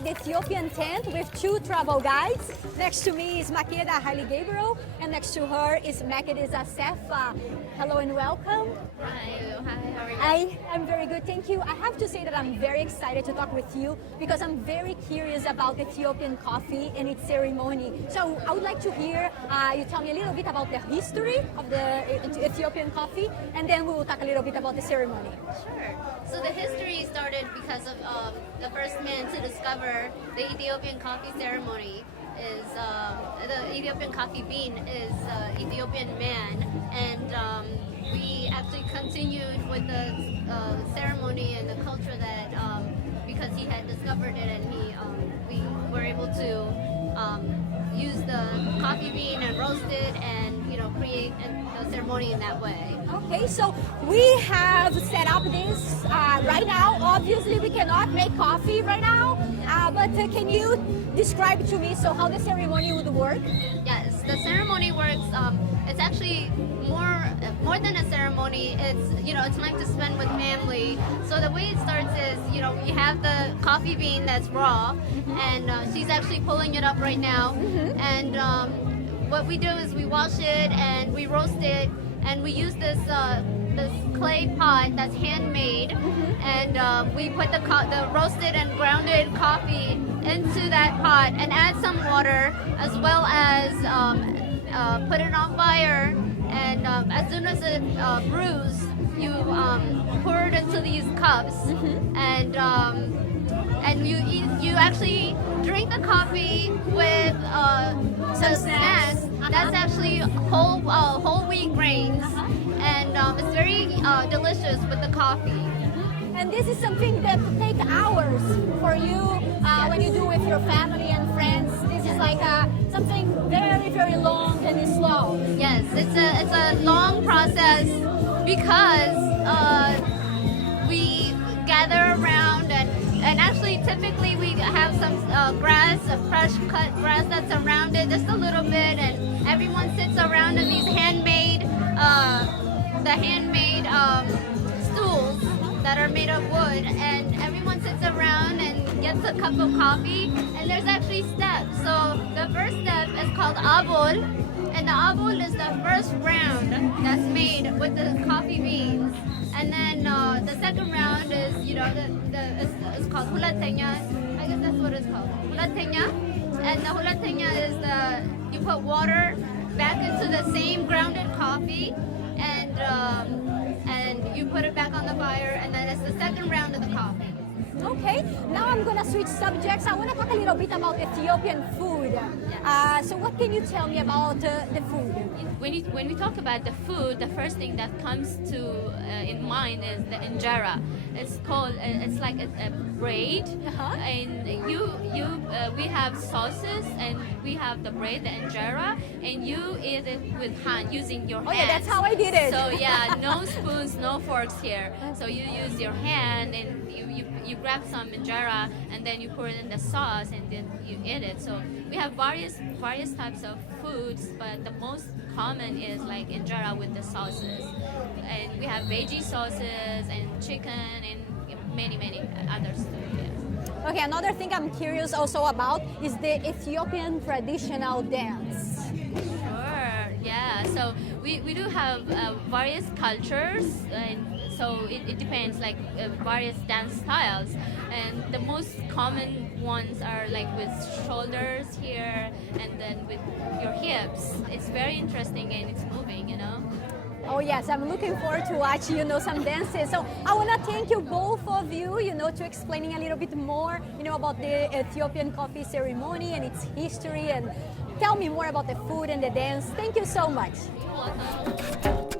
at the Ethiopian tent with two travel guides. Next to me is Makeda Haile Gabriel, and next to her is Makeda Sefa. Hello and welcome. Hi, how are you? I'm very good, thank you. I have to say that I'm very excited to talk with you because I'm very curious about Ethiopian coffee and its ceremony. So I would like to hear you tell me a little bit about the history of the Ethiopian coffee, and then we will talk a little bit about the ceremony. Sure. So the history started because of the first man to discover the Ethiopian coffee ceremony is the Ethiopian coffee bean is Ethiopian man, and we actually continued with the ceremony and the culture that because he had discovered it, and we were able to use the coffee bean and roast it and create the ceremony in that way. Okay, so we have set up this right now. Obviously, we cannot make coffee right now, but can you describe to me how the ceremony would work? Yes, the ceremony works. It's actually more than a ceremony. It's time to spend with family. So the way it starts is we have the coffee bean that's raw, and she's actually pulling it up right now. And what we do is we wash it and we roast it, and we use this clay pot that's handmade, and we put the roasted and grounded coffee into that pot and add some water, as well as put it on fire, and as soon as it brews, you pour it into these cups, and you actually drink the coffee with some snacks. That's actually whole wheat grains, and it's very delicious with the coffee. And this is something that takes hours for you when you do with your family and friends. This is like something very, very long and slow. Yes, it's a long process because we gather around, and actually typically we have some grass, fresh cut grass that's around it, just a little bit, and everyone sits around in these handmade stools that are made of wood, and everyone sits around and gets a cup of coffee, and there's actually steps. So the first step is called abol, and the abol is the first round that's made with the coffee beans, and then the second round is it's called hulatenya. I guess that's what it's called, hulatenya, and the hulatenya is you put water back into the same grounded coffee, and you put it back on the fire, and then it's the second round of the coffee. Okay, now I'm gonna switch subjects. I want to talk a little bit about Ethiopian food. So what can you tell me about the food? When we talk about the food, the first thing that comes to in mind is the injera. It's like a bread, and we have sauces, and we have the bread, the injera, and you eat it with hand, using your hands. Oh yeah, that's how I did it. So yeah, no spoons, no forks here. So you use your hand, and you grab some injera, and then you pour it in the sauce, and then you eat it. So we have various types of foods, but the most common is like injera with the sauces, and we have veggie sauces and chicken and many others too. Yeah. Okay, another thing I'm curious also about is the Ethiopian traditional dance. Sure, yeah. So we do have various cultures, and so it depends, like various dance styles, and the most common ones are like with shoulders here, and then with your hips. It's very interesting, and it's moving, Oh yes, I'm looking forward to watching, some dances. So I want to thank you both of you, to explaining a little bit more, about the Ethiopian coffee ceremony and its history, and tell me more about the food and the dance. Thank you so much. You're welcome.